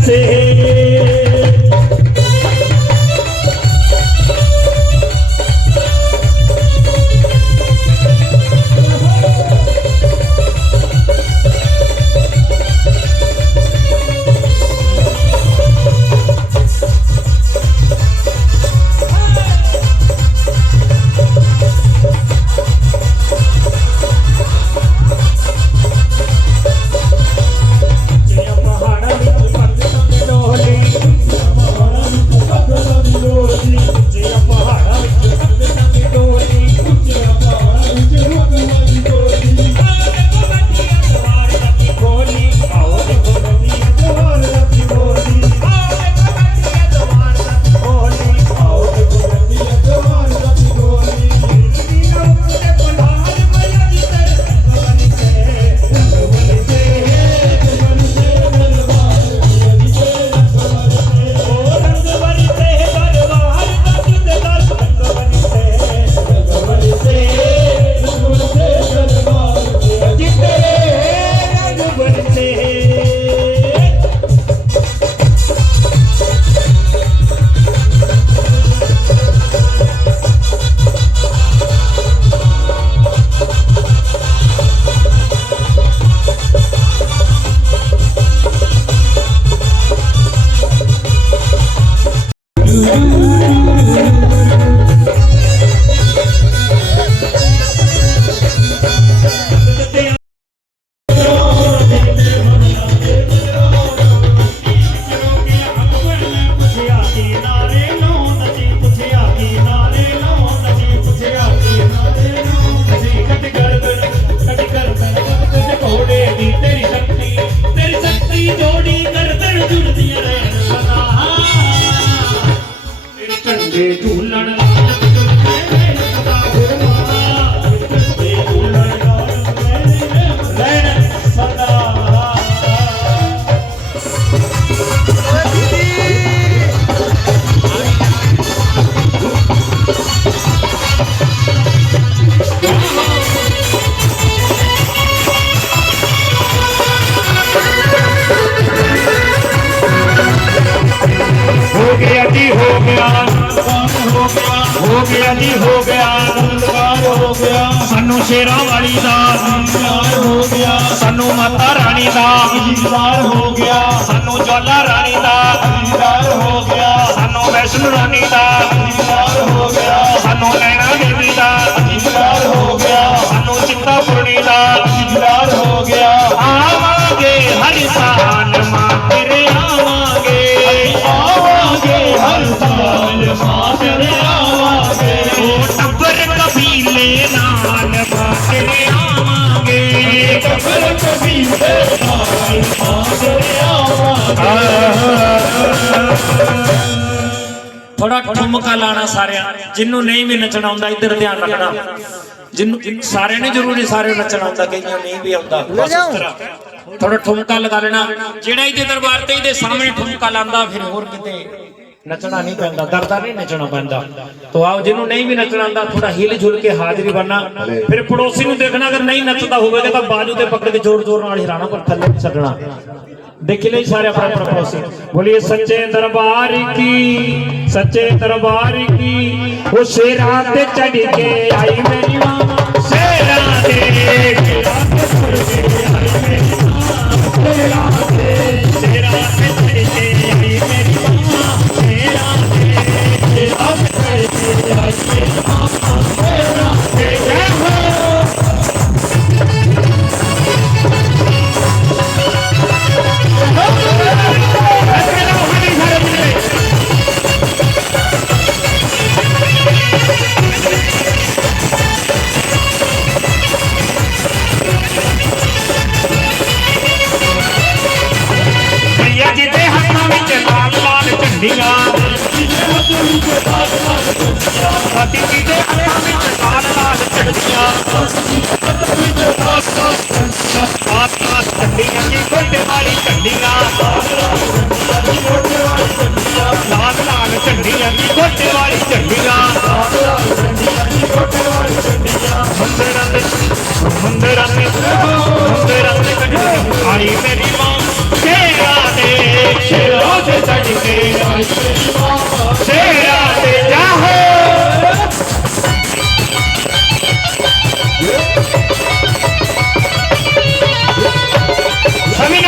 बरसे सानू शेरा वाली दा हो गया, सानू माता रानी दा हो गया, सानू ज्वाला रानी दा हो गया, सानू वैष्णो रानी दा हो गया, सानू नैना देवी दा हो गया, सानू चिंतापुरनी दा हो गया। आवांगे हर साल मां तेरे आवांगे, आवांगे हर साल मां तेरे आवांगे, ओ टब्बर कबीले नाल मां तेरे आवांगे, टब्बर कबीले नाल मां तेरे आवांगे। थोड़ा ठुमका लाना सारे, जिन्हों नहीं भी नचना आउंदा इधर ध्यान रखना, जिन्हों सारे ने जरूरी सारे नचना आउंदा, कईयां नहीं भी आउंदा, बस इस तरह थोड़ा ठुमका लगा लेना। जेड़ा इहदे दरबार ते इहदे सामने ठुमका लांदा फिर होर किते नचना नहीं पैंदा, डरदा नहीं नचना पैंदा। तो आओ जिन्हों नहीं भी नचना आंदा थोड़ा हिल झुल के हाजिरी बनना। फिर पड़ोसी नूं देखना, अगर नहीं नचदा होवेगा तो बाजू ते पकड़ के जोर जोर नाल हिलाना, पर थल्ले नहीं छड्डना। देखी ले सारे अपने अपने पड़ोसी। बोलिए सच्चे दरबार की, सच्चे दरबार की, वो शेरां ते चढ़ के आई मेरी मां, शेरां ते चढ़ के आई मेरी मां, शेरां ते चढ़ के आई मेरी मां, शेरां ते चढ़ के आई मेरी मां, शेरां ते जय हो। आई मेरी मां शेरा दे शेरा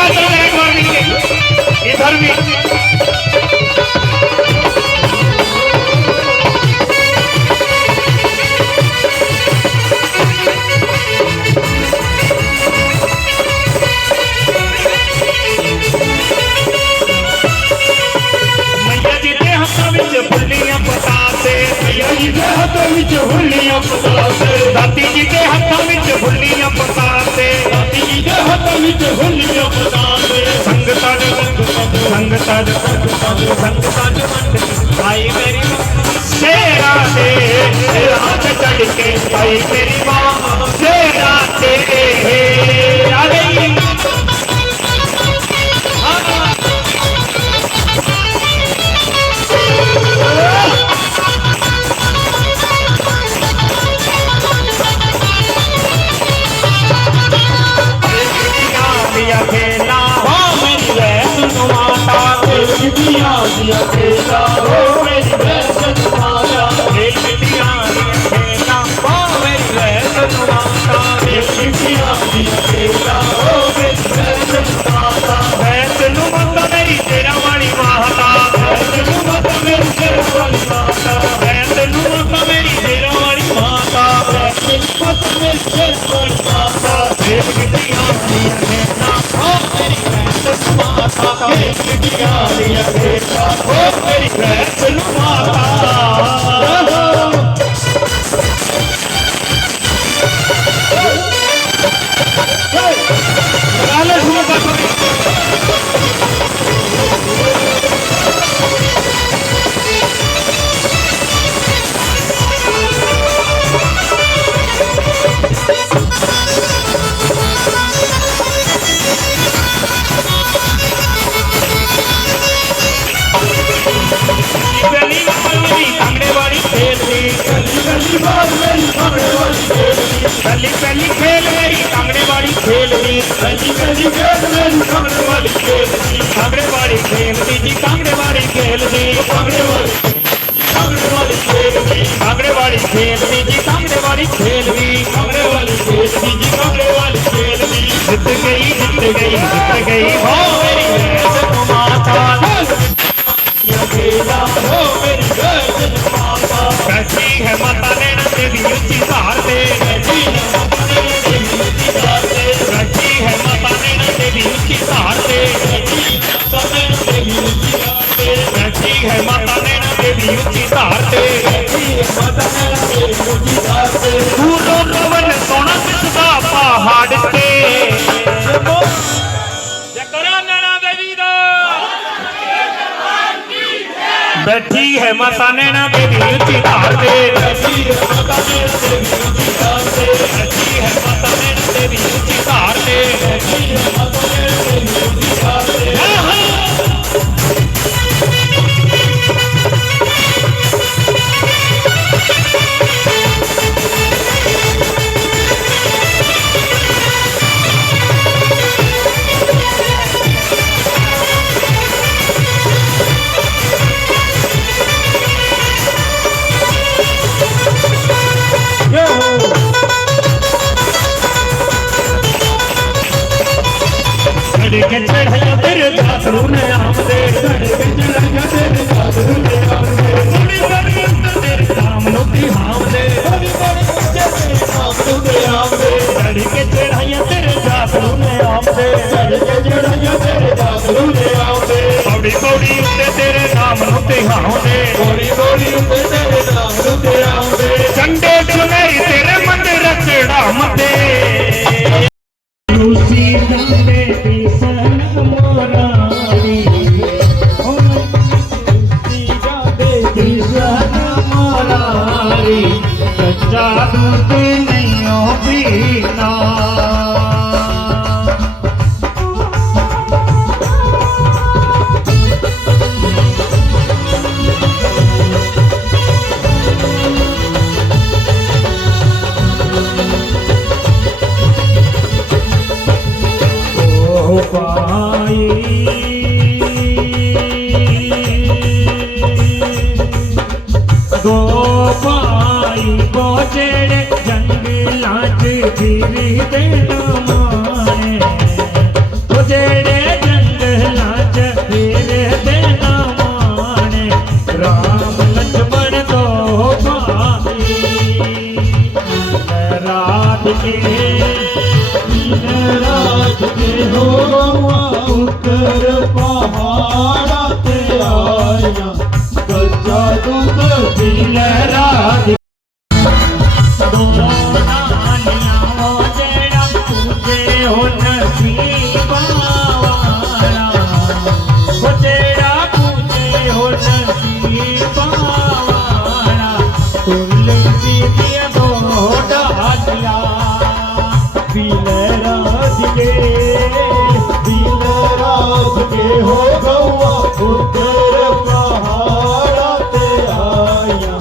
बात एक बार भी इधर भी दाती जी के हाथों में फुल्लियां पताते संगता आई मेरी शेरा दे रात चढ़ के आई मेरी माँ शेरा दे आ गई खेला हो मेरी वैष्णो माता दिया खेला हो मेरी वैष्णो माता खेला हो मेरी वैष्णो माता खेला हो मेरी वैष्णो माता वैष्णो माता मेरी तेरा वाली माता वैष्णो माता मेरी तेरा वाली माता वैष्णो माता मेरी तेरा वाली माता वैष्णो माता मेरी तेरा वाली माता खेला हो मेरी वैष्णो माता खेला हो मेरी वैष्णो माता गली गली खेल मेरी कांगड़े वाली खेलनी गली गली खेल मेरी कांगड़े वाली खेलनी कांगड़े वाली खेलनी जी कांगड़े वाली खेलनी कांगड़े वाली खेलनी कांगड़े वाली खेलनी जी कांगड़े वाली खेलनी कांगड़े वाली खेलनी जी कांगड़े वाली खेलनी जीत गई हो मेरी वैष्णो माता खेला हो मेरी वैष्णो माता कैसी है माता नैना देवी ऊंची धार पे कैसी है माता नैना देवी ऊंची धार पे कैसी है माता नैना देवी ऊंची धार पे कैसी है माता नैना देवी ऊंची धार पे कैसी है माता नैना देवी ऊंची धार पे पूरो पवन सोना दिसदा पहाड़ पे बैठी है माता नैना देवी ऊंची धार पे बैठी है माता नैना देवी ऊंची धार पे बैठी है माता नैना देवी ऊंची धार पे बैठी है माता नैना देवी ऊंची धार पे के चढ़ाया तेरे जादू ने आमदे के चढ़ाया तेरे जादू ने आमदे बड़ी बड़ी तेरे सामने की हामदे बड़ी बड़ी तेरे सामने की आमदे चढ़ के चढ़ाया तेरे जादू ने आमदे चढ़ के चढ़ाया तेरे जादू ने आमदे बड़ी बड़ी तेरे सामने की हामदे बड़ी बड़ी तेरे सामने की आमदे झंडे चुने तेरे मंदिर चढ़ा मते रूसी डंडे जादू ते नहीं हो बीना ओ पाई दो पाई गोचड़े जंगलां च फिरी दे माने जेड़े जंगलां च फिरदे ना माने राम लक्ष्मण दो भाई रात के हो उतर पहाड़ा ते आया गजा दूध पील रात दो नालियां हो जेड़ा तुझे हो नसीबा वाला हो जेड़ा तुझे हो नसीबा वाला तुलसी दिया दो डालिया पील रात के हो गौआ उतर पहाड़ा ते आया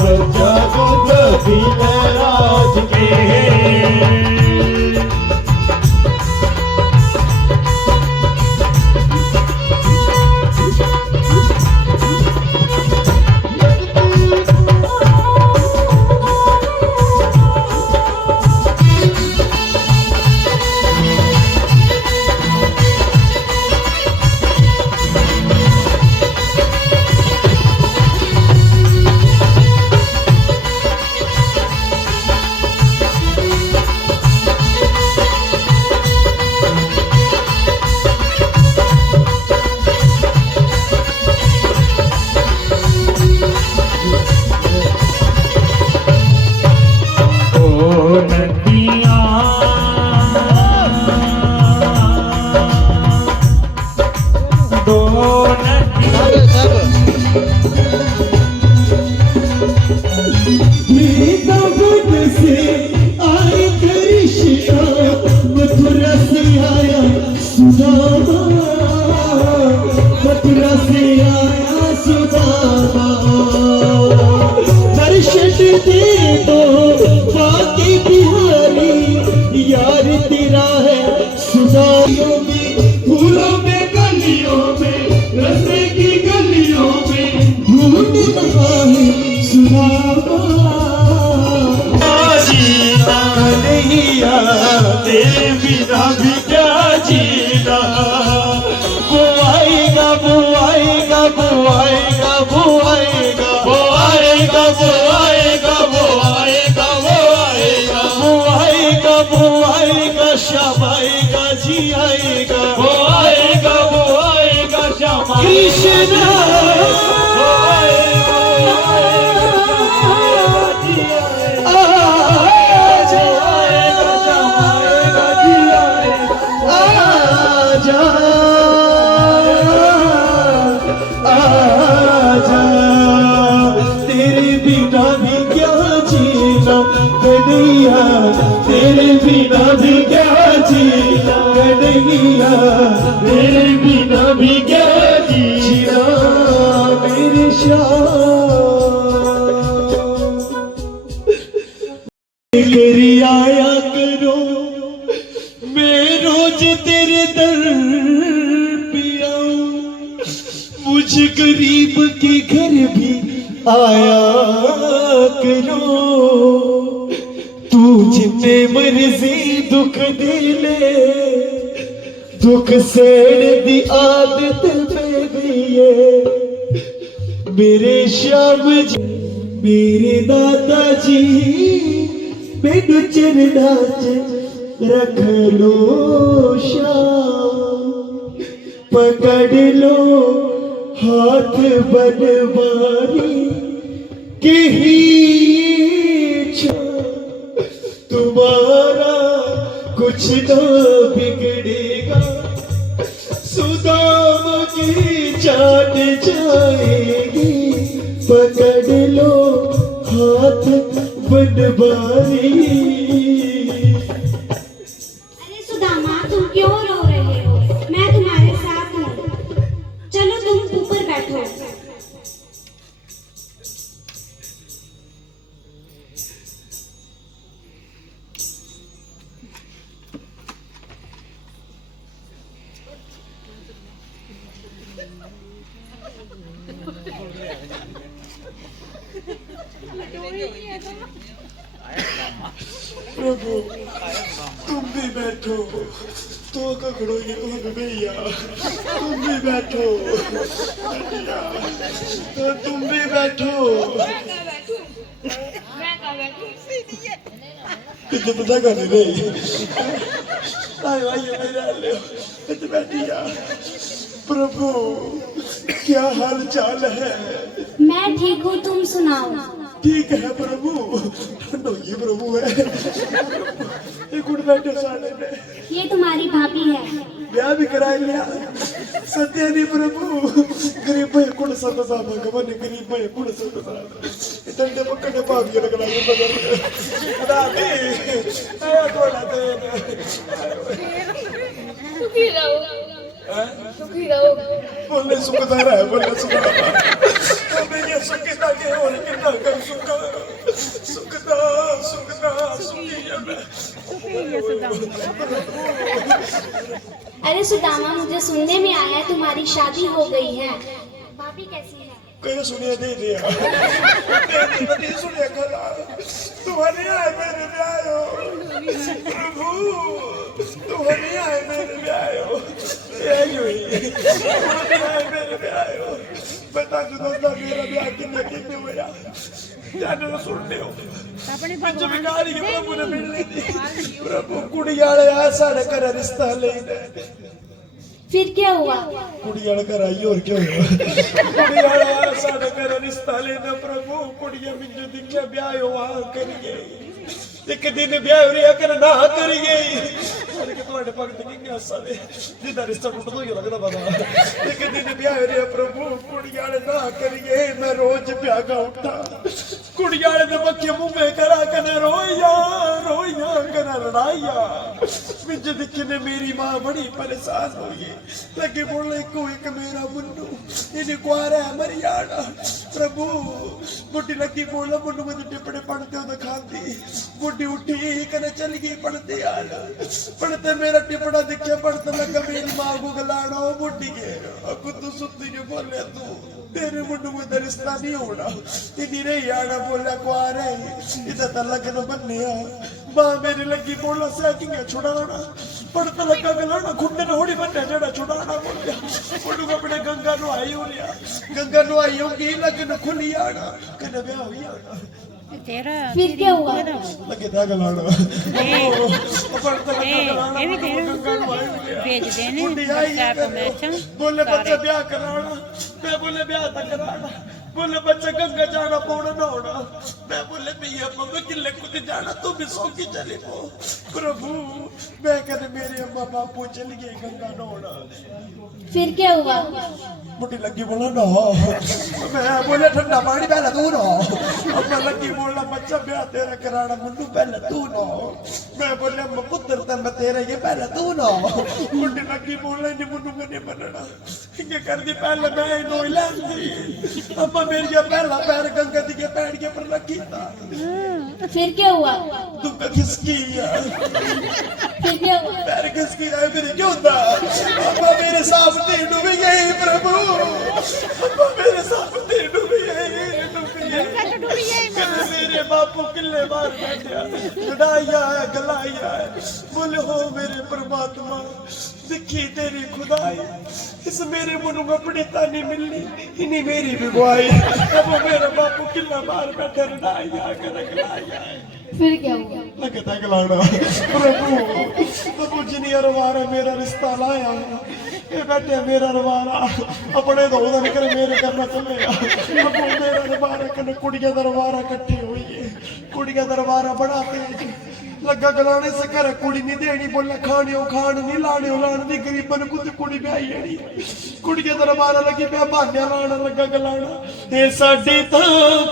गजा दूध पील रात के यार तेरा है सुनाइयों में फूलों में गलियों में रस्ते की गलियों में ढूंढ रहा है सुनावा जीना नहीं तेरे बिना भी क्या जीना वो आएगा वो आएगा वो आएगा वो आएगा वो आएगा वो आएगा वो आएगा वो आएगा वो आएगा वो आएगा शाम आएगा जी आएगा वो आएगा शाम कृष्ण वो आएगा जी आएगा शाम आएगा जी आएगा आजा तेरे बिना भी क्या जीना कन्हैया तेरे बिना भी क्या जीना कन्हैया तेरे बिना भी क्या जीना मेरे श्याम तेरी आया करो मैं रोज तेरे दर पे आऊं मुझ गरीब के घर भी आया करो तू जितने मर्जी दुख दे ले दुख सेड़ दी आदत पे गई है मेरे श्याम जी मेरे दादा जी मैनू चरना च रख लो श्याम पकड़ लो हाथ बनवारी कही तुम्हारा कुछ ना बिगड़ेगा सुदाम की चाट जाएगी पकड़ लो हाथ बनवारी अरे सुदामा तुम क्यों रो रहे हो मैं तुम्हारे साथ हूँ चलो तुम ऊपर बैठो प्रभु तुम भी बैठो तो का खड़ोगी तुम भी भैया, तुम भी बैठो भैया, तो तुम भी बैठो। कितने पता कर नहीं आए भाई मेरे ले कितने बैठिया। प्रभु क्या हाल चाल है? मैं ठीक हूँ, तुम सुनाओ। ठीक है प्रभु। ये प्रभु है ये गुड़ बैठे साले में। ये तुम्हारी भाभी है। ब्याह भी करा लिया। सत्य नहीं प्रभु। गरीब भाई कुड़ सतसा भगवान गरीब भाई कुड़ सतसा डंडे पकड़ने भाग्य लगना ये बदल राती आया थोड़ा दे सुखी रहो, सुखी रहो। बोले सुखदार है बोले सुखदार मैं ये सुखदा के और कितना कर सुखदा सुखदा सुखदा सुखी है मैं। अरे सुदामा, मुझे सुनने में आया है तुम्हारी शादी हो गई है। भाभी कैसी है? कहीं सुनिया नहीं दिया नहीं सुनिया खला तुम्हारे आए मेरे में आयो प्रभु तुम्हारे आए मेरे में आयो मेरे में आयो बता जो दोस्ता मेरा ब्याह कितने कितने हुआ जाने तो सुनने हो जब बिगाड़ी के प्रभु ने मिलने दी प्रभु कुड़ी वाले आ साढ़े घर रिश्ता ले फिर क्या हुआ? कुड़ी वाला घर आई और क्या हुआ कुड़ी वाला आया साढ़े घर रिश्ता लेना प्रभु कुड़िया मिंजो दिखा ब्याह हुआ करिए एक दिन ब्याह हो रहा कर ना करिए अरे कि तुम्हारे भगत की आशा दे जिदा रिश्ता टूट तो ही लगता पता एक दिन ब्याह हो रहा प्रभु कुड़ी वाले ना करिए मैं रोज ब्याह का उठा कुड़ी वाले ने बच्चे मुंह में करा कने रोइया कना लड़ाइया मिंजो दिखने मेरी मां बड़ी परेशान हुई लगे बोले को एक मेरा मुन्नू इन्हें कुआरा है मरियाना प्रभु बुढ़ी लगी बोला मुन्नू में टिपड़े पढ़ते हो दिखाती बुढ़ी उठी कने चली गई पढ़ते यार पढ़ते मेरा टिपड़ा दिखे पढ़ते लगा मेरी मां को गलाना बुढ़ी के कुत्तू सुत्ती के बोले तू तेरे मुन्नू में रिश्ता नहीं होना इन्हीं नहीं आना बोला कुआरा है इधर तो लगन बनने मां मेरी लगी बोला सैकिंग छुड़ाना पढ़ता लगा गलाना खुंडे ने होड़ी बनने जड़ा छुड़ाना बोलिया मुन्नू अपने गंगा नुआई हो लिया गंगा नुआई होगी लगन खुली आना कने ब्याह हुई आना फिर क्या हुआ? लगे था गलाना पढ़ता लगा गलाना ये भी तेरे गंगा नुआई हो लिया भेज देने बुढ़ी आई WhatsApp में बोले बच्चा ब्याह कराना मैं बोले ब्याह तक कराना बोले बच्चा गंगा जाना पौना ना होना मैं बोले भैया मम्मी किले कुछ जाना तू भी सो की चली पो प्रभु मैं कहने मेरे अम्मा बापू चली गए गंगा नहाना फिर क्या हुआ? बुढ़ी लगी बोला ना मैं बोले ठंडा पानी पहले तू ना अम्मा लगी बोला बच्चा ब्याह तेरा कराना मुन्नू पहले तू ना मैं बोले अम्मा पुत्र तो मैं तेरा ये पहले तू ना बुढ़ी लगी बोला नहीं मुन्नू को नहीं बनना इनके कर दी पहले मैं नो लेंदी अम्मा मेरी पहला पैर गंगा दी के पैर के पर रखी था फिर क्या हुआ? तू किसकी फिर क्या हुआ? पैर किसकी है मेरे क्यों था अम्मा मेरे सामने डूब गई प्रभु अम्मा मेरे सामने डूब गई मेरे बापू किले बार बैठा लड़ाइया है गलाइया है बोले हो मेरे परमात्मा दिखी तेरी खुदाई इस मेरे मुनु में अपनी तानी मिलनी इन्हीं मेरी विगवाई अब मेरा बापू किला बार बैठा लड़ाइया कर गलाइया फिर क्या हुआ? लगता गलाना प्रभु जिनी अरवार मेरा रिश्ता लाया ये बैठे मेरा रवारा अपने दो दिन कर मेरे करना चलेगा प्रभु मेरा रवारा कने कुड़िया दरबारा इकट्ठी हुई है कुड़िया दरबारा बढ़ाते लगा गलाने से कर कुड़ी नहीं देनी बोले खाने खान नहीं लाने लाने दी गरीबन कुछ कुड़ी ब्याही जेड़ी कुड़िया दरबारा लगी पे भान्या लाना लगा गलाना ए साडी ता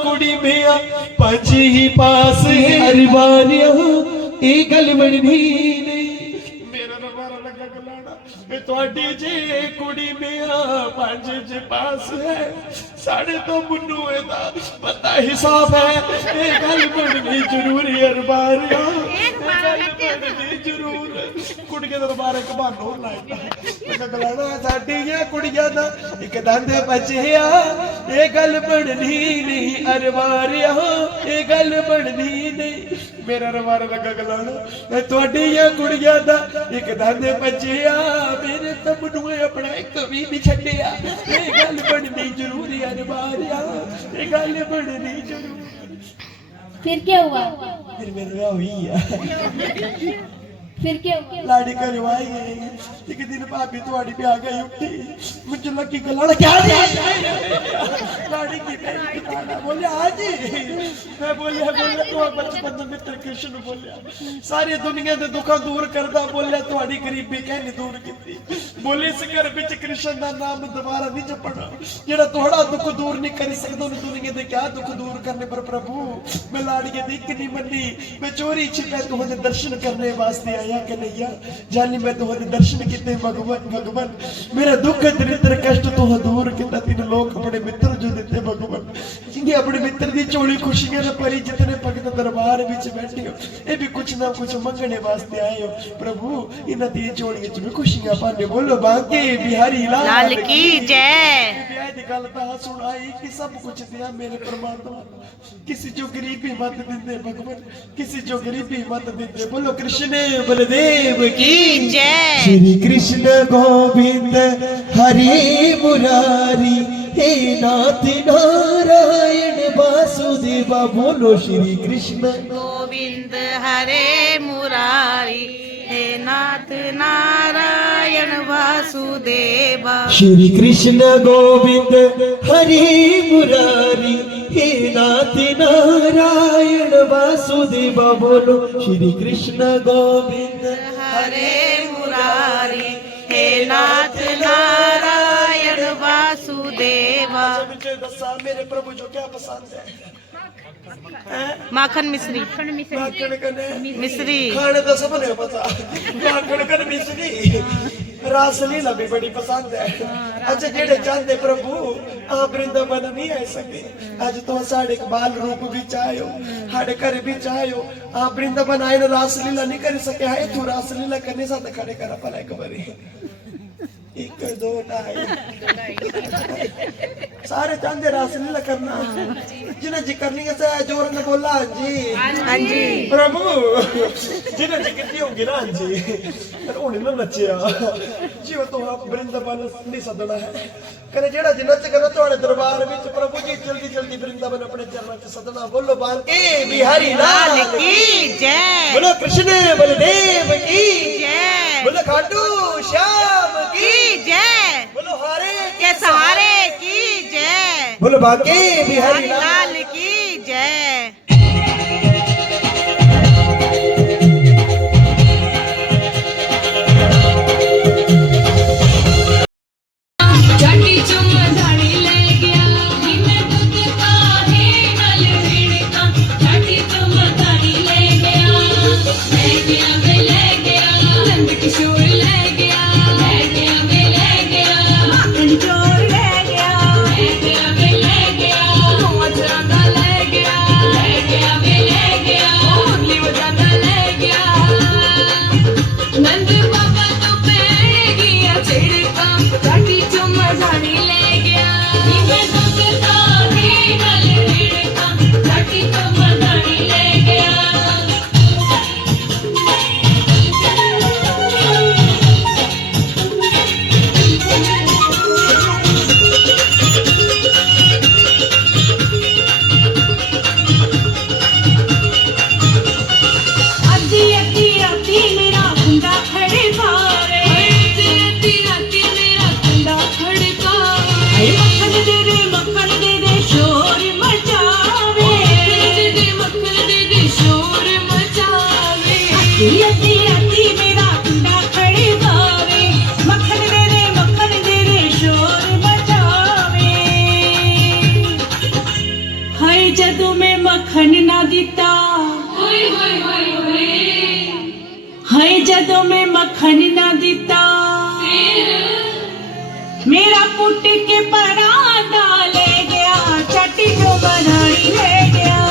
कुड़ी मिया पंज ही पास हरवानिया ए गल बननी नहीं मेरा रवारा लगा गलाना ए तोड़ी जे कुड़ी मिया पंज जे पास है साढ़े तो मुन्नू दा पता हिसाब है ए गल बननी जरूरी हरवानिया जरूर कुड़िया दरबार एक बहाना होर लाया गलाना साडी ये कुड़िया दा एक दंद बचिया ये गल बननी नहीं अरवारिया ये गल बननी नहीं मेरा रवार लगा गलाना मैं थोड़िया कुड़िया दा एक दादे बचिया मेरे तबनुए अपना एक भी नहीं छड़िया ये गल बननी जरूरी है रवारिया ये गल बननी जरूरी। फिर क्या हुआ? फिर मेरा हुई है फिर क्या हुआ? लाड़ी करवाई गई एक दिन भाभी थोड़ी पे आ गई उठी मुझे लगी गलाना क्या लाड़ी की बेटी ताना बोले आज मैं बोलिया तो बचपन में मित्र कृष्ण बोलिया सारी दुनिया दे दुखा दूर करदा बोलिया थोड़ी गरीबी कहनी दूर कीती बोले इस घर विच कृष्ण दा नाम दोबारा नहीं जपना जेड़ा थोड़ा दुख दूर नहीं कर सकदा उन दुनिया दे क्या दुख दूर करने पर प्रभु मैं लाड़ी दी नहीं मन्नी मैं चोरी छिपे तुहाडे दर्शन करने वास्ते आया कन्हैया जानी मैं तुहाडे दर्शन किते भगवान भगवान मेरा दुख दरिद्र कष्ट तो दूर किता तीन लोग अपने मित्र जो देते भगवान जिंदे अपने मित्र दी चोली खुशियां न भरी जितने भगत दरबार विच बैठे हो ये भी कुछ ना कुछ मंगने वास्ते आए हो प्रभु इन्हां दी चोलियां च भी खुशियां पाने बोलो बांके बिहारी लाल की जय। ब्याह दी गल तां सुनाई कि सब कुछ दिया मेरे परमात्मा किसी जो गरीबी मत दिंदे भगवान किसी जो गरीबी मत दिंदे बोलो कृष्ण बलदेव की जय। श्री कृष्ण गोविंद हरि मुरारी हे नाथ नारायण वासुदेव बोलो श्री कृष्ण गोविंद हरे मुरारी हे नाथ नारायण वासुदेवा। श्री कृष्ण गोविंद हरि मुरारी हे नाथ नारायण वासुदेव बोलो श्री कृष्ण गोविंद हरे मुरारी हे नाथ नारायण वासुदेवा। मुझे दसा मेरे प्रभु जो क्या पसंद है माखन मिश्री माखन कने मिश्री खाने तो सबने पता माखन कने मिश्री रासलीला भी बड़ी पसंद है। अच्छा जेड़े चाहते प्रभु आप वृंदावन नहीं आ सकते आज तो साढ़े बाल रूप भी चाहो साढ़े घर भी चाहो आप वृंदावन आए ना रासलीला नहीं कर सके है तू रासलीला करने साथ खड़े करा पला एक बारी एक दो ढाई सारे चाहते रासलीला करना जिन्हें जी करनी है जोर ने बोला हाँ जी प्रभु जिन्हें जी करनी होगी ना हाँ जी पर उन्हें ना नचिया जी वो तो आप वृंदावन नहीं सदना है करे जेड़ा जी नच करो तुम्हारे दरबार में प्रभु जी जल्दी जल्दी वृंदावन अपने चरणों में सदना बोलो बांके बिहारी लाल की जय। बोलो कृष्ण बलदेव की जय। बोलो खाटू श्याम की जय। बोलो हारे के सहारे की जय। बोलो बांके बिहारी लाल की जय। जाटी चुम्मा झाड़ी ले गया मैं दूध का है नल भिड़का जाटी चुम्मा झाड़ी ले गया मैं ले गया नंद किशोर ले गया मैं ले गया माखन चोर ले गया मैं ले गया मजरादा ले गया मैं ले गया मुरली वजादा ले गया नंद बाबा तो पैर गया छिड़का जाटी चुम्मा झाड़ी ले गया मैं दूध का है नल भिड़का जाटी चुम्मा झाड़ी ले गया। अद्धी अद्धी राती मेरा कुंडा खड़कावे अद्धी राती मेरा कुंडा खड़कावे मक्खन दे दे शोर मचावे मक्खन दे दे शोर मचावे अद्धी राती मेरा कुंडा खड़कावे मक्खन दे दे शोर मचावे। हाय जदों मैं मक्खन ना दिता हाय जदों मैं मक्खन ना दिता मेरा पुट के परांदा ले गया चटी जो बनाई ले गया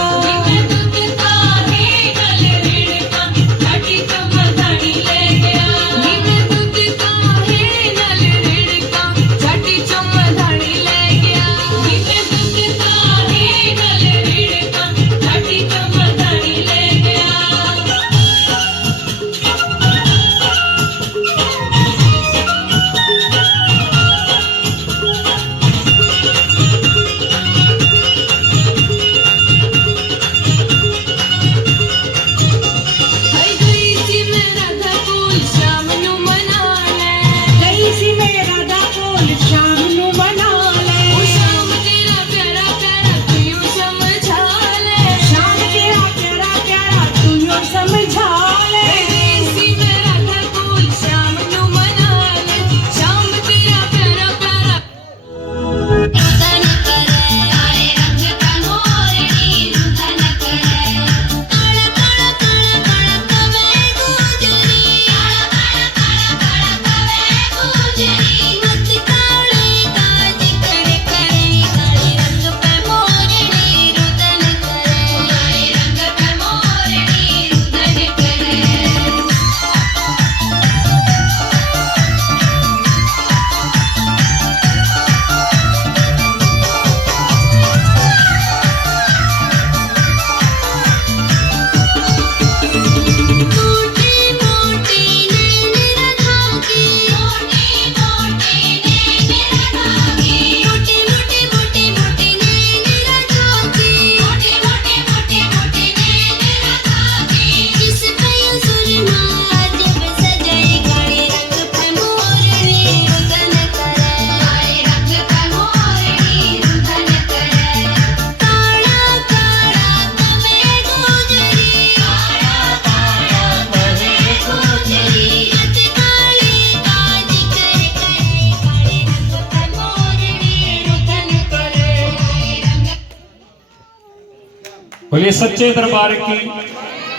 बोलिए सच्चे दरबार की,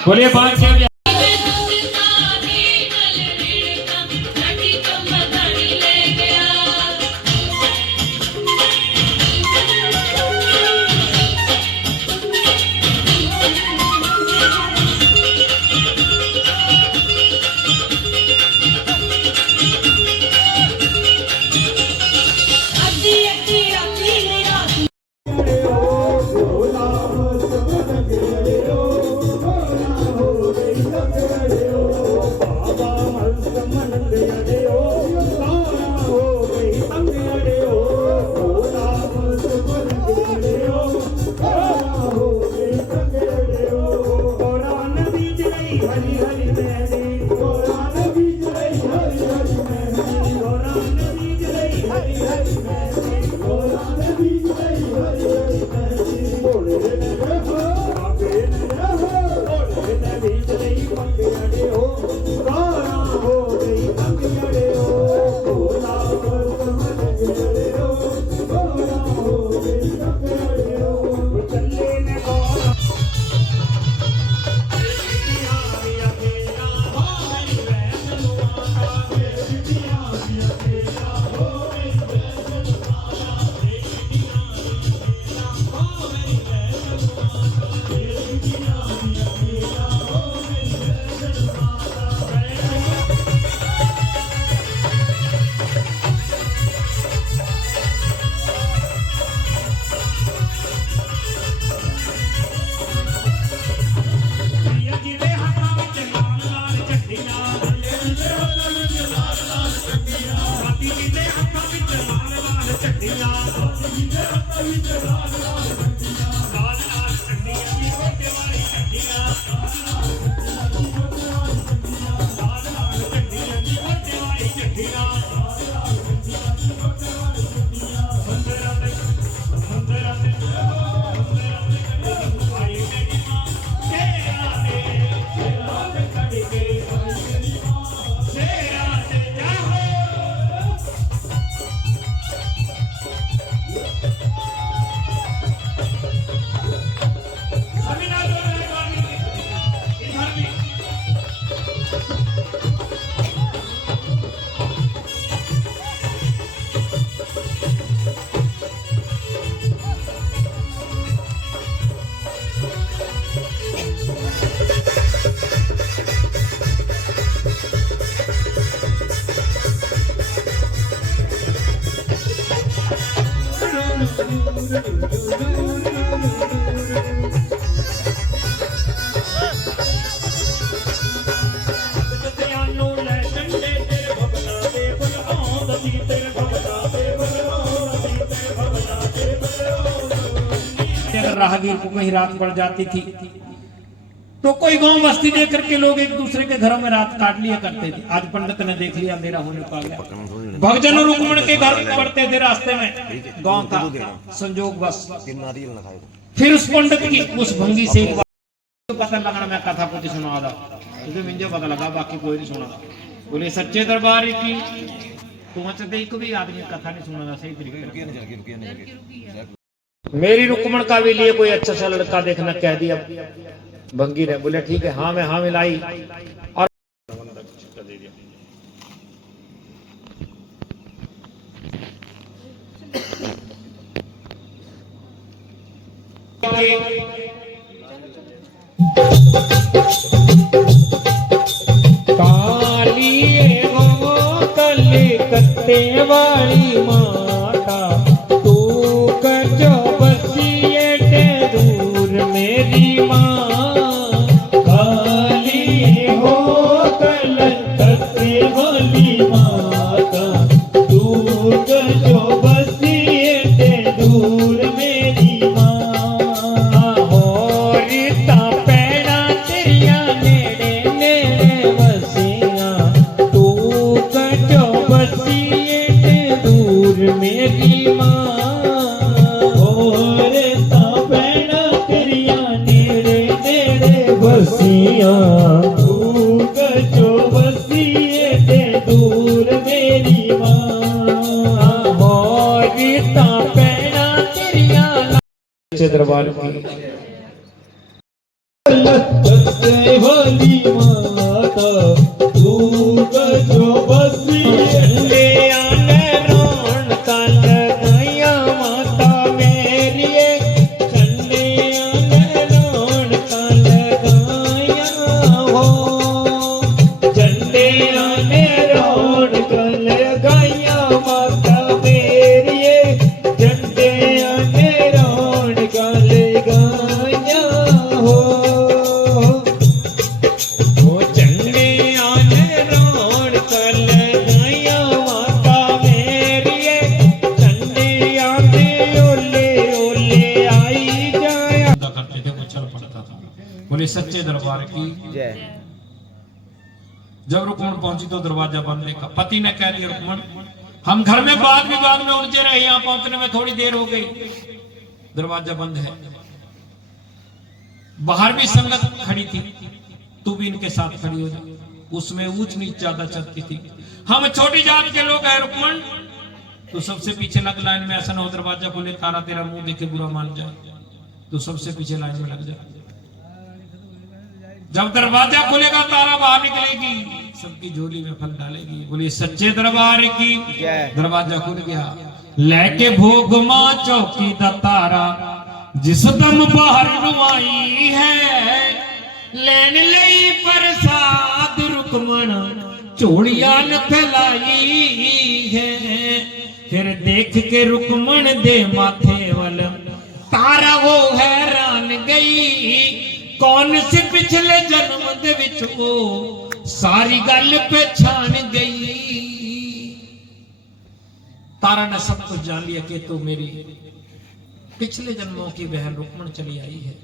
बोलिए बांके मैं दुख काहे नल ऋणता छठी तो मदानी ले गया अद्धी अद्धी राती ने रात अगर राहगीर को कहीं रात पड़ जाती थी तो कोई गांव बस्ती देख करके लोग एक दूसरे के घरों में रात काट लिया करते थे। आज पंडित ने देख लिया अंधेरा होने को आ गया, भगजन रुक्मण के घर पड़ते थे रास्ते में, गांव का संजोग बस। फिर उस पंडित की उस भंगी से तो पता लगना, मैं कथा पोती सुना था तुझे मुझे पता लगा, बाकी कोई नहीं सुना। बोले सच्चे दरबार की पहुंचते ही कोई आदमी कथा नहीं सुना था सही तरीके। मेरी रुक्मण का भी लिए कोई अच्छा सा लड़का देखना कह दिया भंगी ने। बोले ठीक है, हाँ में हाँ मिलाई और काली वो कलकत्ते वाली माता तू कजो बसिए ते दूर मेरी माँ। काली हो कलकत्ते वाली माता तू कजो बसिए ते दूर मेरी माँ। हो रीता पैना तेरिया नेड़े नेड़े बसिया तू कजो बसिए ते दूर मेरी माँ। तू कजो बसिए ते दूर मेरी माँ। मोरीता पैना तेरिया दरबार की भली माता तू जो बसी झंडे आने रौनका लगाया माता मेरी झंडे आने रौनका लगाया हो झंडे आने रौनका लगाया माता मेरी झंडे आने रौनका लगाया हो वो झंडे आने रौनका लगाया माता मेरी झंडे आने ओले ओले आई जाया करते थे वो चल पड़ता था। बोले सच्चे दरबार की जय। जब रुक्मण पहुंची तो दरवाजा बंद देखा। पति ने कह दिया रुक्मण हम घर में वाद विवाद में उलझे रहे, यहाँ पहुंचने में थोड़ी देर हो गई, दरवाजा बंद है। बाहर भी संगत खड़ी थी, तू भी इनके साथ खड़ी हो जा। उसमें ऊंच नीच ज्यादा चलती थी। हम छोटी जात के लोग हैं रुक्मण, तो सबसे पीछे लग लाइन में। ऐसा ना हो दरवाजा खोले तारा तेरा मुंह देखे बुरा मान जाए, तो सबसे पीछे लाइन में लग जा। जब दरवाजा खुलेगा तारा बाहर निकलेगी, सबकी झोली में फल डालेगी। बोलिए सच्चे दरबार की जय। दरवाजा खुल गया। लेके भोग मां चौकी दा तारा जिस दम बाहर नुआई है, लेन लई प्रसाद रुकमण चोड़ियां न फैलाई है। फिर देख के रुकमण दे माथे वल तारा वो हैरान गई, कौन से पिछले जन्म दे विच वो सारी गल पहचान गई। तारा ने सब कुछ जान लिया कि तो मेरी पिछले जन्मों की बहन रुक्मण चली आई है।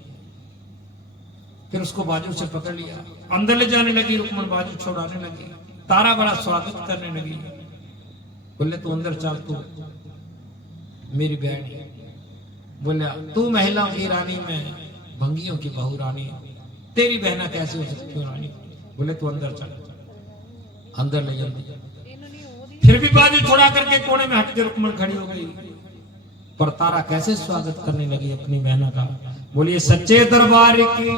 फिर उसको बाजू से पकड़ लिया, अंदर ले जाने लगी। रुक्मण बाजू छोड़ाने लगी। तारा बड़ा स्वागत करने लगी। बोले तू अंदर चल, तू मेरी बहन है। बोला तू महिलाओं की रानी, में भंगियों की बहू रानी, तेरी बहना कैसे हो सकती हो रानी। बोले तू अंदर चल, अंदर ले जल्दी। फिर भी बाजू छोड़ा करके कोने में हट के रुक्मण खड़ी हो गई। पर तारा कैसे स्वागत करने लगी अपनी बहना का। बोलिए सच्चे दरबार की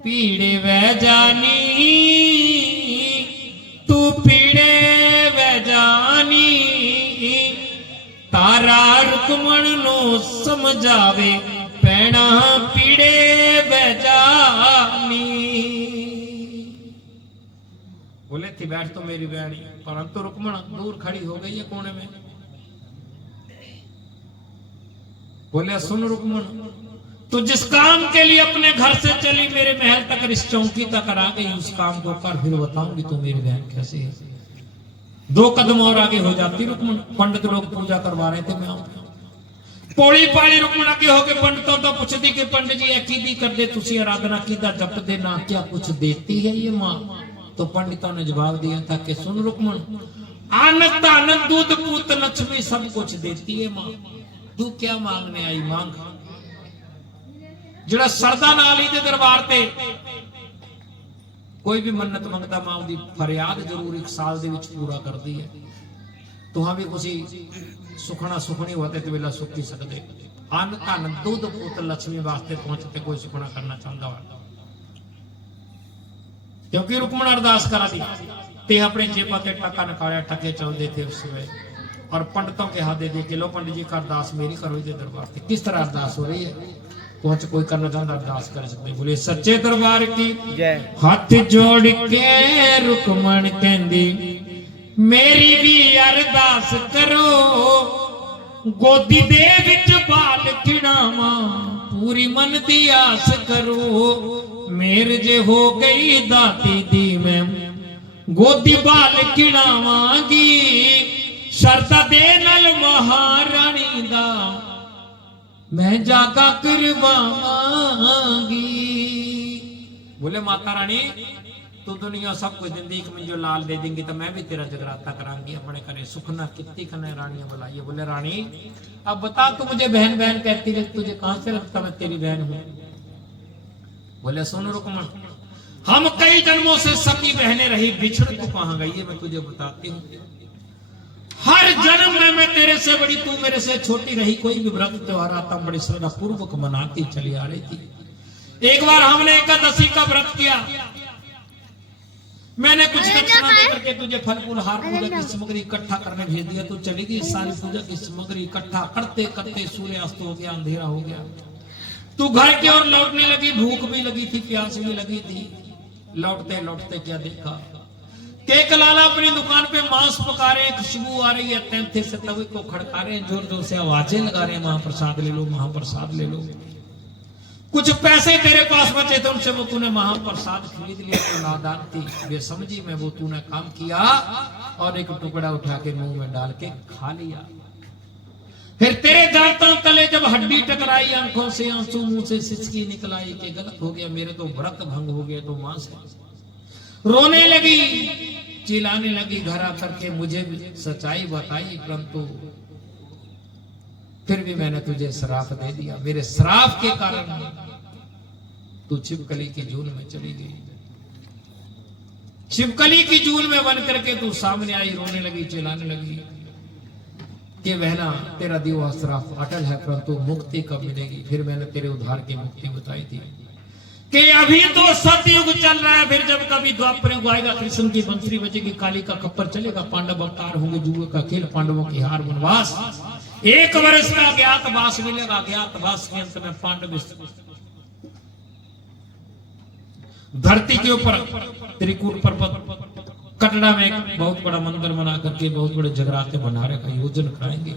पीड़े वह जानी, तू पीड़े वह जानी, तारा रुक्मण नो समझावे पैना पीड़े वह जानी। बोले थी बैठ तो मेरी बहनी, परंतु रुक्मण दूर खड़ी हो गई है कोने में। बोले सुन रुक्मण, तो जिस काम के लिए अपने घर से चली मेरे महल तक, इस चौकी तक आ गई, उस काम को कर, फिर बताऊंगी तो मेरी बहन कैसे है। 2 कदम और आगे हो जाती रुक्मण। पंडित लोग पूजा करवा रहे थे, मैं पौड़ी पाली रुक्मण आगे होके पंडितों तो पूछती कि पंडित जी की कर दे, तुसी आराधना की जप देना, क्या कुछ देती है ये माँ। तो पंडितों ने जवाब दिया था कि सुन रुक्मण, आनंद आनंद दूध पूत लक्ष्मी सब कुछ देती है माँ, तू क्या मांगने आई मांग। ਜਿਹੜਾ ਸਰਦਾ ਨਾਲ ਹੀ ਦੇ ਦਰਬਾਰ ਤੇ ਕੋਈ ਵੀ ਮੰਨਤ ਮੰਗਦਾ ਮਾਂ ਉਹਦੀ ਫਰਿਆਦ ਜ਼ਰੂਰ 1 ਸਾਲ ਦੇ ਵਿੱਚ ਪੂਰਾ ਕਰਦੀ ਹੈ। ਤੁਹਾਂ ਵੀ ਕੁਛ ਸੁਖਣਾ ਸੁਖਣੀ ਹੋਤੇ ਤੇ ਵੇਲਾ ਸੁੱਕੀ ਸਕਦੇ। ਅੰਨ ਧਨ ਦੁੱਧ ਪੁੱਤ ਲక్ష్ਮੀ ਵਾਸਤੇ ਪਹੁੰਚਤੇ ਕੋਈ ਸੁਖਣਾ ਕਰਨਾ ਚਾਹੁੰਦਾ ਵਾ, ਕਿਉਂਕਿ रुक्मण अरदास करा दी ते अपने जेबा ते टका निकाला, टके चलते थे उस समय। और पंडितों के हाथ दे के लो पंडित जी का अरदास मेरी करो दे दरबार पे। किस तरह अरदास हो रही है, कुछ कोई करना चाहता अरदास कर सकते। बोले सच्चे दरबार की जय। हथ जोड़ के रुकमण कहंदी मेरी भी अरदास करो, गोदी दे विच बाल खिड़ावा पूरी मन दी आस करो, मेर जे हो गई दाती दी मैं गोदी बाल खिड़ावांगी, शरदा दे नल महारानी दा मैं जागा करवावांगी। बोले माता रानी तू दुनिया सब कुछ देंगी, एक मुझे लाल दे देंगी तो मैं भी तेरा जगराता करांगी, अपने करे सुखना कितनी कने रानियां बुलाइए। बोले रानी अब बता तू मुझे बहन बहन कहती है, तुझे कहां से लगता मैं तेरी बहन हूं? बोले सुन रुकमण हम कई जन्मों से सती बहनें रही, बिछड़ तू कहां गई है मैं तुझे बताती हूँ। हर जन्म में मैं तेरे से बड़ी तू मेरे से छोटी रही, कोई भी व्रत त्योहार आता बड़ी श्रद्धा पूर्वक मनाती चली आ रही थी। एक बार हमने एकादशी का व्रत किया, मैंने कुछ दक्षिणा देकर के तुझे फल फूल हार पूजा की सामग्री इकट्ठा करने भेज दिया। तू चली गई, सारी पूजा की सामग्री इकट्ठा करते करते सूर्यास्त हो गया, अंधेरा हो गया। तू घर की ओर लौटने लगी, भूख भी लगी थी, प्यास भी लगी थी। लौटते लौटते क्या देखा, केक लाला अपनी दुकान पे मांस पका रहे, खुशबू आ रही है, तैंथे से तवे को खड़का रहे हैं, जोर जोर से आवाजें लगा रहे हैं, महाप्रसाद ले लो महाप्रसाद ले लो। कुछ पैसे तेरे पास बचे थे, उनसे वो तूने महाप्रसाद खरीद लिया, तो नादान थी वे समझी मैं वो तूने काम किया, और एक टुकड़ा उठा के मुंह में डाल के खा लिया। फिर तेरे दांतों तले जब हड्डी टकराई, आंखों से आंसू, मुंह से सिसकी निकल आई कि गलत हो गया, मेरे तो व्रत भंग हो गया। तो मां से रोने लगी, चिल्लाने लगी, घर आकर के मुझे सच्चाई बताई, परंतु फिर भी मैंने तुझे श्राप दे दिया। मेरे श्राप के कारण तू छिपकली की जून में चली गई। छिपकली की जून में बन करके तू सामने आई, रोने लगी, चिल्लाने लगी कि बहना तेरा दिया हुआ श्राप अटल है, परंतु मुक्ति कब मिलेगी? फिर मैंने तेरे उद्धार की मुक्ति बताई थी कि अभी तो सतयुग चल रहा है, फिर जब कभी द्वापर युग आएगा, कृष्ण की बंसुरी बजेगी, काली का खप्पर चलेगा, पांडव अवतार होंगे, जुए का खेल, पांडवों की हार, वनवास, 1 वर्ष का ज्ञातवास मिलेगा। ज्ञातवास के अंत में पांडव धरती के ऊपर त्रिकूट पर्वत कटड़ा में एक बहुत बड़ा मंदिर बना करके बहुत बड़े जगराते भंडारे का आयोजन कराएंगे।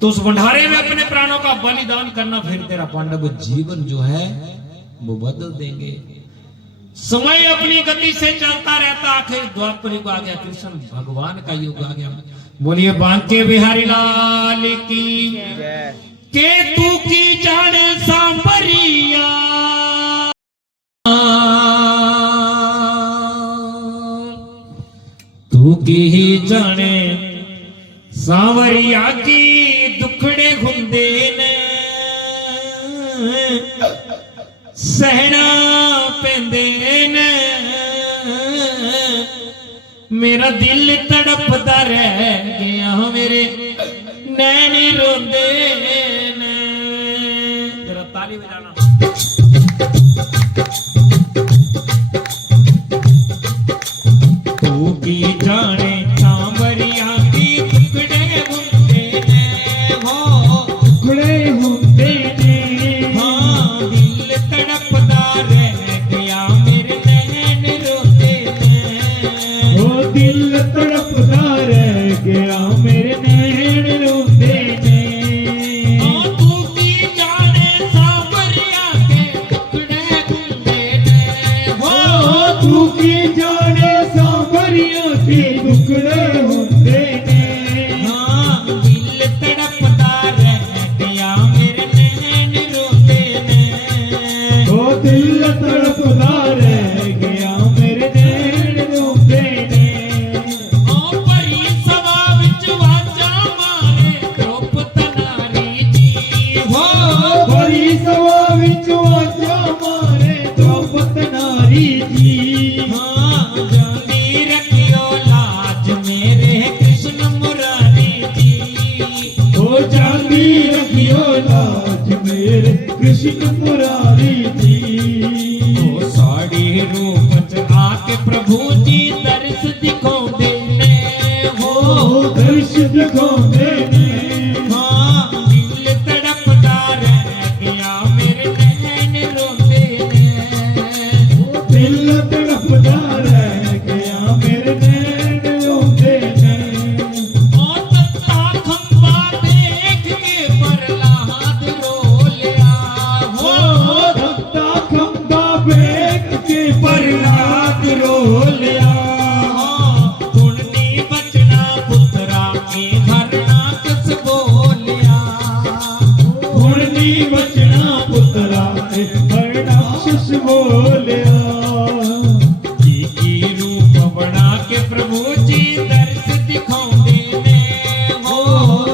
तो उस भंडारे में अपने प्राणों का बलिदान करना, फिर तेरा पांडव जीवन जो है वो बदल देंगे। समय अपनी गति से चलता रहता, आखिर द्वापर युग आ गया, कृष्ण भगवान का युग आ गया। बोलिए बांके बिहारी लाल की के तू की जाने सांबरिया, तू की ही जाने सांवरिया की दुखड़े हुंदे ने सहना पेंदे ने, मेरा दिल तड़पदा रह गया, मेरे नैन रोंदे ने। जरा ताली बजाना। तू की जाने सांवरिया की टुकड़े हुंदे ने, हो टुकड़े हुंदे ने, हाँ दिल तड़पदा रह गया, मेरे नैन रोंदे ने, वो दिल तड़पदा रह गया, मेरे नैन रोंदे ने। तू की जाने सांवरिया के टुकड़े हुंदे ने, हो तू की जाने सांवरिया के टुकड़े हुंदे ने, हाँ दिल तड़पदा रह गया, मेरे नैन रोंदे ने। ओ दिल तड़पदा रह गया, मेरे नैन रोंदे ने। ओ परी सभा विच वाजा मारे द्रौपद नारी जी, हो बड़ी सभा विच वाजा मारे द्रौपद नारी जी, हाँ जानी रखियो लाज मेरे कृष्ण मुरारी जी। ओ जानी रखियो लाज मेरे कृष्ण मुरारी जी। ओ साड़ी रूप च आके प्रभु जी दर्श दिखाउंदे ने, हो दर्श दिखाउंदे ने, हाँ दिल तड़पदा रह गया, मेरे नैन कोई बचना पुत्रा ते राक्षस बोलिया। की रूप बना के प्रभु जी दर्श दिखाਉਂਦੇ ने हो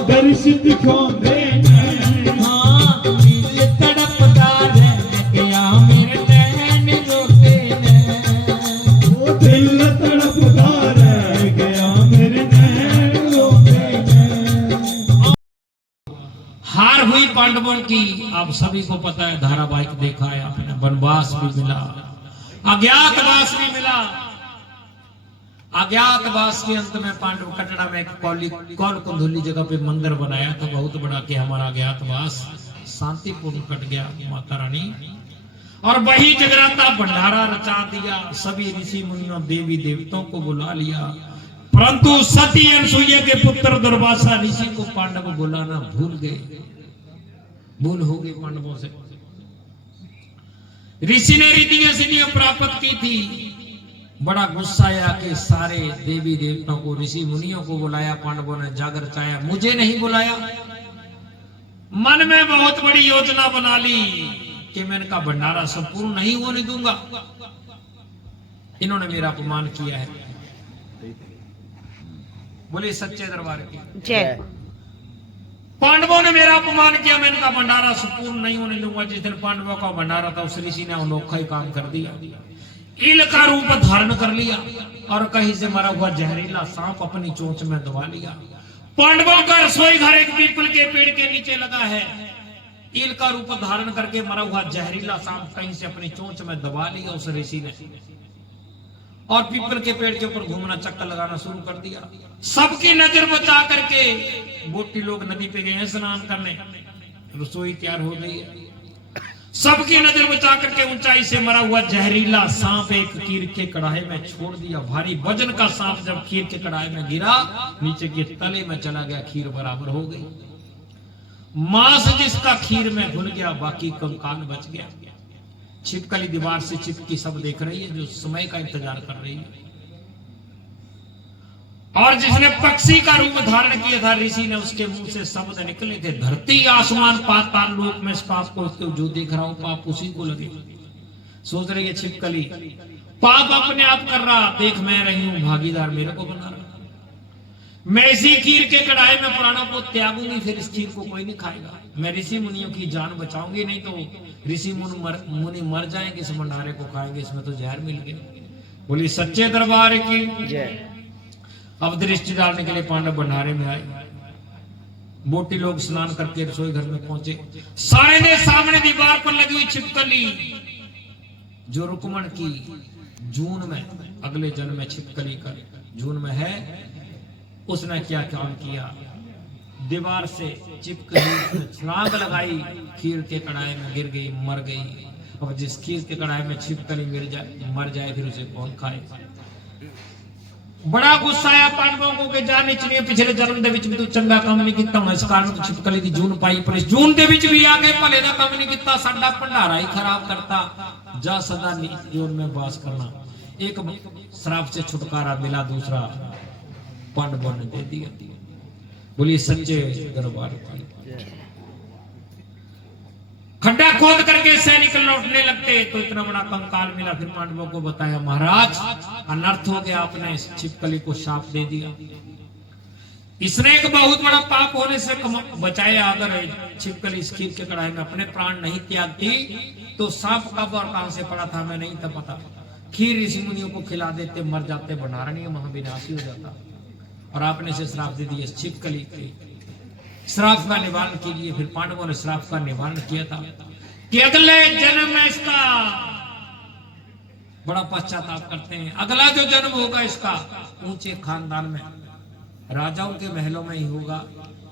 दर्श दिखाਉਂਦੇ ने। हाँ दिल तड़पता रह गया मेरे नैन रोते ने। वो दिल तड़पता रह गया मेरे नैन रोते ने। हार हुई पांडवों की, आप सभी को पता है, धारावाहिक देखा है आपने। वनवास भी मिला, अज्ञातवास भी मिला। अज्ञातवास के अंत में पांडव कटरा में कौल कुंधुली जगह पे मंदिर बनाया था बहुत बड़ा, कि हमारा अज्ञातवास शांतिपूर्ण कट गया माता रानी। और वही जगराता भंडारा रचा दिया, सभी ऋषि मुनियों देवी देवताओं को बुला लिया। परंतु सती अनसुईया के पुत्र दुर्वासा ऋषि को पांडव बुलाना भूल गए, भूल हो गई पांडवों से। ऋषि ने रिद्धियां सिद्धियां प्राप्त की थी, बड़ा गुस्सा आया कि सारे देवी देवताओं को ऋषि मुनियों को बुलाया, पांडवों ने जागर चाया, मुझे नहीं बुलाया। मन में बहुत बड़ी योजना बना ली कि मैं इनका भंडारा संपूर्ण नहीं होने दूंगा। इन्होंने मेरा अपमान किया है। बोले सच्चे दरबार की जय। पांडवों ने मेरा अपमान किया, मैं इनका भंडारा संपूर्ण नहीं होने दूंगा। जिस दिन पांडवों का भंडारा था उस ऋषि ने अनोखा ही काम कर दिया, ईल का रूप धारण कर लिया और कहीं से मरा हुआ जहरीला सांप अपनी चोंच में दबा लिया। पांडवों का रसोई घर एक पीपल के पेड़ के नीचे लगा है। ईल का रूप धारण करके मरा हुआ जहरीला सांप कहीं से अपनी चोंच में दबा लिया उस ऋषि ने, और पीपल के पेड़ के ऊपर घूमना, चक्कर लगाना शुरू कर दिया। सबकी नजर बचा करके बोटी लोग नदी पे गए हैं स्नान करने, रसोई तैयार हो गई है। सबकी नजर बचा करके ऊंचाई से मरा हुआ जहरीला सांप एक खीर के कढ़ाई में छोड़ दिया। भारी वजन का सांप जब खीर के कढ़ाई में गिरा, नीचे के तले में चला गया, खीर बराबर हो गई। मांस जिसका खीर में घुल गया, बाकी कंकाल बच गया। छिपकली दीवार से चिपकी सब देख रही है, जो समय का इंतजार कर रही है। और जिसने पक्षी का रूप धारण किया था ऋषि ने, उसके मुंह से शब्द निकले थे, धरती आसमान पाताल लोक में इस पाप को जो देख रहा हूं पाप उसी को लगे। सोच रही है छिपकली, पाप अपने आप कर रहा, देख मैं रही हूं भागीदार मेरे को बना रहा। मैं इसी खीर के कढ़ाई में प्राणों को त्यागूंगी, फिर इस खीर को कोई नहीं खाएगा। मैं ऋषि मुनियों की जान बचाऊंगी, नहीं तो ऋषि मुनि मर जाएंगे, इस भंडारे को खाएंगे, इसमें तो जहर मिल गया। बोली सच्चे दरबार की जय। अब दृष्टि डालने के लिए पांडव भंडारे में आए। बोटी लोग स्नान करके रसोई घर में पहुंचे। सारे ने सामने दीवार पर लगी हुई छिपकली, जो रुक्मण की जून में, अगले जन्म में छिपकली का जून में है, उसने क्या काम किया, दीवार से छिपकली छलांग लगाई, खीर के कढ़ाई में गिर गई, मर गई। अब जिस खीर के कढ़ाई में छिपकली मर जाए फिर उसे कौन खाए। बड़ा गुस्सा आया पांडवों को कि जाने चलिए पिछले जन्म दे विच भी तू चंगा काम नहीं किया, इस कारण तू छिपकली की जून पाई, पर इस जून दे विच भी आ गए भले दा काम नहीं किया, साडा भंडारा ही खराब करता, जा सदा नीच जून में वास करना। एक श्राप से छुटकारा मिला, दूसरा पांडवों ने दे दिया। बोलिए सच्चे दरबार की। खड्डा खोद करके सैनिक लौटने लगते तो इतना बड़ा कंकाल मिला। फिर पांडवों को बताया, महाराज अनर्थ हो गया, आपने इस छिपकली को शाप दे दिया। इसने एक बहुत बड़ा पाप होने से बचाया। अगर छिपकली इस खीर के कढ़ाई में अपने प्राण नहीं त्यागती तो सांप कब और कहां से पड़ा था मैं नहीं था पता। खीर ऋषि मुनियों को खिला देते, मर जाते, भंडारणीय महाविनाशी हो जाता। और आपने इसे श्राप दे दिया। छिपकली के श्राप का निवारण कीजिए। फिर पांडवों ने श्राप का निवारण किया था कि अगले जन्म में इसका बड़ा पश्चाताप करते हैं। अगला जो जन्म होगा इसका ऊंचे खानदान में, राजाओं के महलों में ही होगा,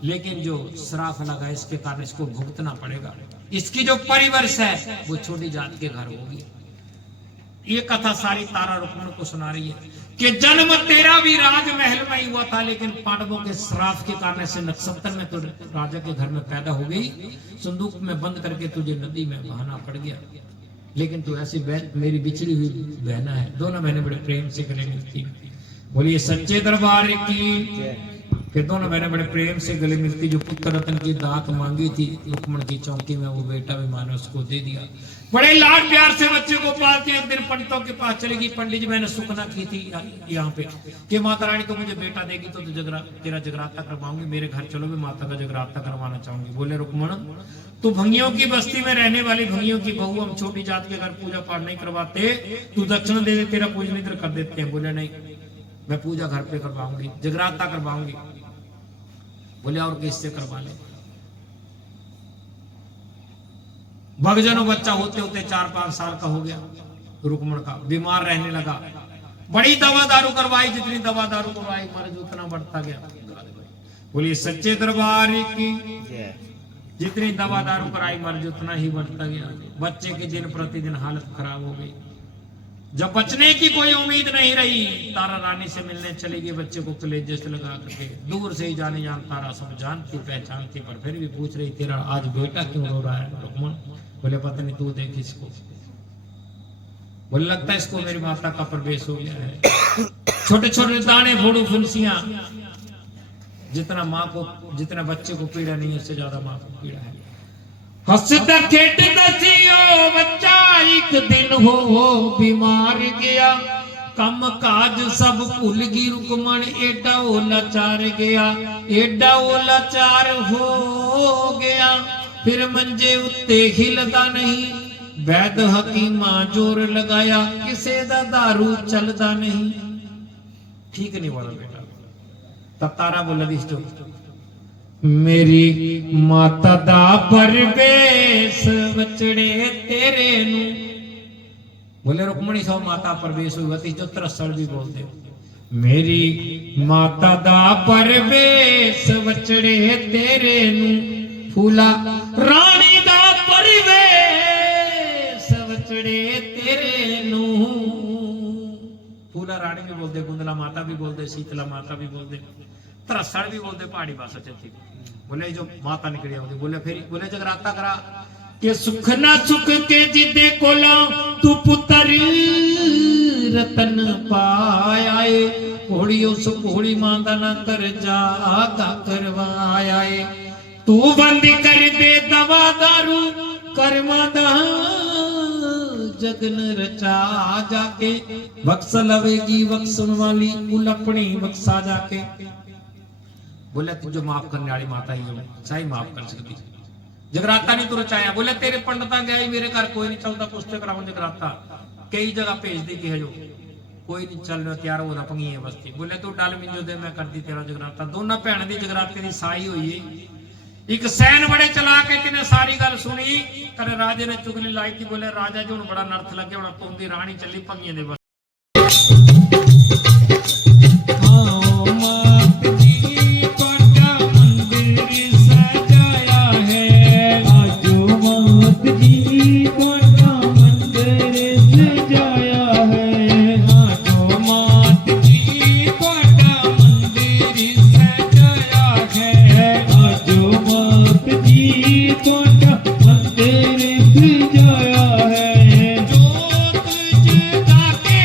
लेकिन जो श्राप लगा इसके कारण इसको भुगतना पड़ेगा। इसकी जो परिवर्ष है वो छोटी जात के घर होगी। ये कथा सारी तारा रुक्मण को सुना रही है कि जन्म तेरा भी राजमहल में ही हुआ था, लेकिन पांडवों के श्राप के कारण से नक्षत्र में तो राजा के घर में पैदा हो गई, संदूक में बंद करके तुझे नदी में बहाना पड़ गया। लेकिन तू ऐसी बहन, मेरी बिछड़ी हुई बहना है, दोनों बहनें बड़े प्रेम से गले मिलती। बोलिए सच्चे दरबार की। फिर दोनों बहनें बड़े प्रेम से गले मिलती, जो पुत्र रत्न की दात मांगी थी रुक्मण की चौकी में, वो बेटा भी माने उसको दे दिया। बड़े लाड प्यार से बच्चे को पालती। एक दिन पंडितों के पास चलेगी। पंडित जी मैंने सुखना की थी यहाँ पे कि माता रानी तो मुझे बेटा देगी तो तेरा जगराता करवाऊंगी, मेरे घर चलो, मैं माता का जगराता करवाना चाहूंगी। बोले रुक्मण तू भंगियों की बस्ती में रहने वाली भंगियों की बहू, हम छोटी जात के घर पूजा पाठ नहीं करवाते, तू दक्षिण दे दे, तेरा पूजन इधर कर देते हैं। बोले नहीं, मैं पूजा घर पे करवाऊंगी, जगराता करवाऊंगी। बोले और किससे करवा ले? भगजनों बच्चा होते होते 4-5 साल का हो गया, रुक्मण का बीमार रहने लगा। बड़ी दवा दारू करवाई, जितनी दवा दारू करवाई मर्ज उतना बढ़ता गया। बोलिए सच्चे दरबार की, जितनी दवा दारू कराई मर्ज उतना ही बढ़ता गया। बच्चे की दिन प्रतिदिन हालत खराब हो गई। जब बचने की कोई उम्मीद नहीं रही, तारा रानी से मिलने चली गई। बच्चे को कलेजे से लगा करके दूर से ही जाने जान तारा सब जानती पहचानती, पर फिर भी पूछ रही तेरा आज बेटा क्यों रो रहा है रुक्मण? बोले पता नहीं, तू देख इसको। बोले लगता है इसको मेरी माता का प्रवेश हो गया है। छोटे छोटे दाने फोड़ू फुंसियां, जितना बच्चे को पीड़ा नहीं उससे ज्यादा माँ को पीड़ा है। हंसता खेटता सी ओ बच्चा, एक दिन हो बीमार गया। कम काज सब भूल गई रुक्मण, एडा ओ लाचार गया, एडा ओ लाचार हो गया। फिर मंजे उत्ते हिलदा नहीं, वैद हकीमा जोर लगाया, किसे दा दारू चलदा नहीं। ठीक नहीं बोला बेटा। तब तारा बोला दिस्तो मेरी माता दा परवेश बचड़े तेरे नू। बोले रुक्मणी सौ माता परवेश हुई, जो तरसड़ भी बोलते। मेरी माता दा परवेश बचड़े तेरे नू, फूला रानी दा परवेश बचड़े तेरे नू। फूला रानी भी बोलते, कुंदला माता भी बोलते, शीतला माता भी बोलते, तरसड़ भी बोलते, पहाड़ी भाषा चलती। बोले जो माता निकली होती। बोले फिर बोले जगराता करा कि सुख ना सुख के जिदे कोला, तू पुत्र रतन पाए। घोड़ी उस घोड़ी मांदा ना कर जागा करवाया। तू बंद कर दे दवा दारू, कर्मादा जगन रचा जाके। बक्स लवेगी बक्सन वाली, कुल अपनी बक्सा जाके। बोले तुझे माफ करने वाली माता ही है, सही माफ कर सकती। जगराता नहीं तू रचाया। बोले तेरे पंडिता गया ही, मेरे घर कोई नहीं चलता, पुछते कराऊं जगराता। कई जगह भेज दी कि है जो कोई नहीं चल रहा, तैयार हो पंगी है बस्ती। बोले तू डाल मिंजो दे, मैं कर दी तेरा जगराता। दोनों भैन की जगराते की साई हुई है। एक सैन बड़े चला के तिने सारी गल सुनी, करे राजे ने चुगली लाई थी। बोले राजा जी हूं बड़ा नर्थ लगे, हूं तुम दी रानी चली पंगिए दे। जो तुझ जाके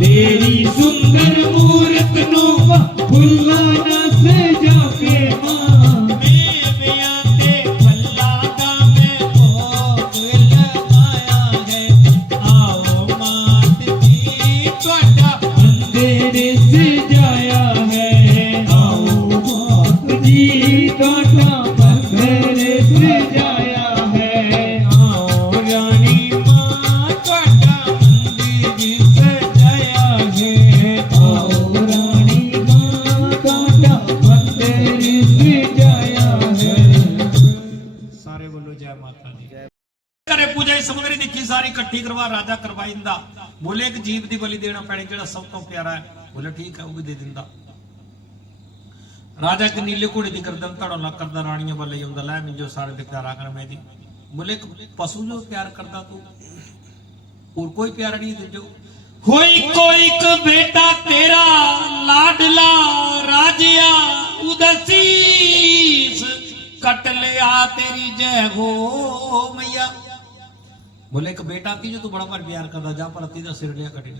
तेरी सुंदर मूरत नो फुल्ला न सजा के मां मेवियां ते फल्ला दा मैं भोग लगाया है आओ मात जी तुहाडा मंदिर सजाया है आओ मात जी तुहाडा मंदिर सजाया है आओ रानी मां तुहाडा मंदिर सजाया है आओ रानी मां तुहाडा मंदिर सजाया है ਸਾਰੇ ਬੋਲੋ ਜੈ ਮਾਤਾ ਦੀ। ਘਰੇ ਪੂਜਾ ਦੀ ਸਮਗਰੀ ਦੇਖੀ ਸਾਰੀ ਇਕੱਠੀ ਕਰਵਾ ਰਾਜਾ ਕਰਵਾਈ ਦਿੰਦਾ। ਬੋਲੇ ਇੱਕ ਜੀਵ ਦੀ ਬਲੀ ਦੇਣਾ ਪੈਣੀ ਜਿਹੜਾ ਸਭ ਤੋਂ ਪਿਆਰਾ ਹੈ। ਬੋਲੇ ਠੀਕ ਹੈ ਉਹ ਵੀ ਦੇ ਦਿੰਦਾ। ਰਾਜਾ ਇੱਕ ਨੀਲੇ ਘੋੜੇ ਦੀ ਗਰਦਨ ਧੜੋਂ ਲੱਗ ਕਰਦਾ ਰਾਣੀਆਂ ਵੱਲ ਹੀ ਆਉਂਦਾ। ਲੈ ਮਿੰਜੋ ਸਾਰੇ ਤੇ ਪਿਆਰਾ ਕਰ ਮੈਂ ਦੀ। ਬੋਲੇ ਇੱਕ ਪਸ਼ੂ ਜੋ ਪਿਆਰ ਕਰਦਾ ਤੂੰ ਹੋਰ ਕੋਈ ਪਿਆਰ ਨਹੀਂ ਦਿੰਜੋ। होई कोई एक बेटा तेरा लाडला राजिया उदसीस कट लिया तेरी जय हो मैया। बोले एक बेटा थी जो तू बड़ा पर प्यार करता जा पर अति दा सिर लिया कटे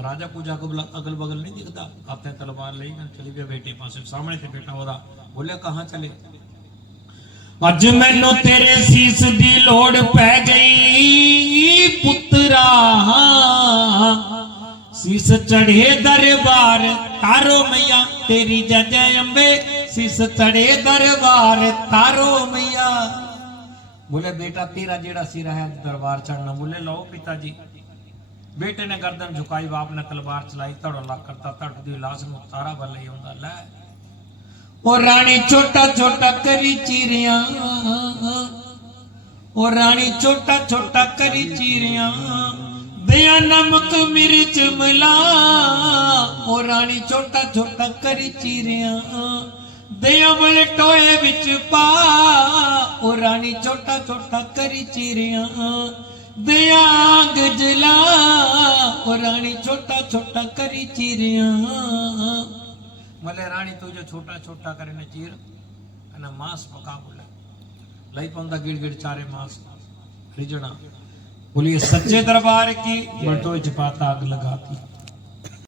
राजा पूजा को अगल बगल नहीं दिखता हाथे तलवार ले चली गया बेटे पास सामने से बेटा होदा। बोले कहां चले अज मैनू तेरे सीस दी लोड़ पै गई पुत्रा सीस चढ़े दरबार तारो मैया तेरी जय जय अम्बे सीस चढ़े दरबार तारो मैया। बोले बेटा तेरा जेड़ा सिर है दरबार चढ़ना। बोले लो पिताजी। बेटे ने गर्दन झुकाई बाप ने तलवार चलाई धड़ों लग करता धड़ दी लाश नूं तारा बल ही आउंदा। ले ओ रानी छोटा छोटा करी चीरियां ओ रानी छोटा छोटा करी चीरियां दिया नमक मिर्च मिला ओ रानी छोटा छोटा करी चीरियां दिया बलटोए विच पा ओ रानी छोटा छोटा करी चीरियां दिया आग जला ओ रानी छोटा छोटा करी चीरियां। बोले रानी तू जो छोटा छोटा करे ने चीर अने मांस पका। बोले लई पाउंदा गिड़ गिड़ चारे मांस रिजणा। बोलिए सच्चे दरबार की बटोए च पाता आग लगाती।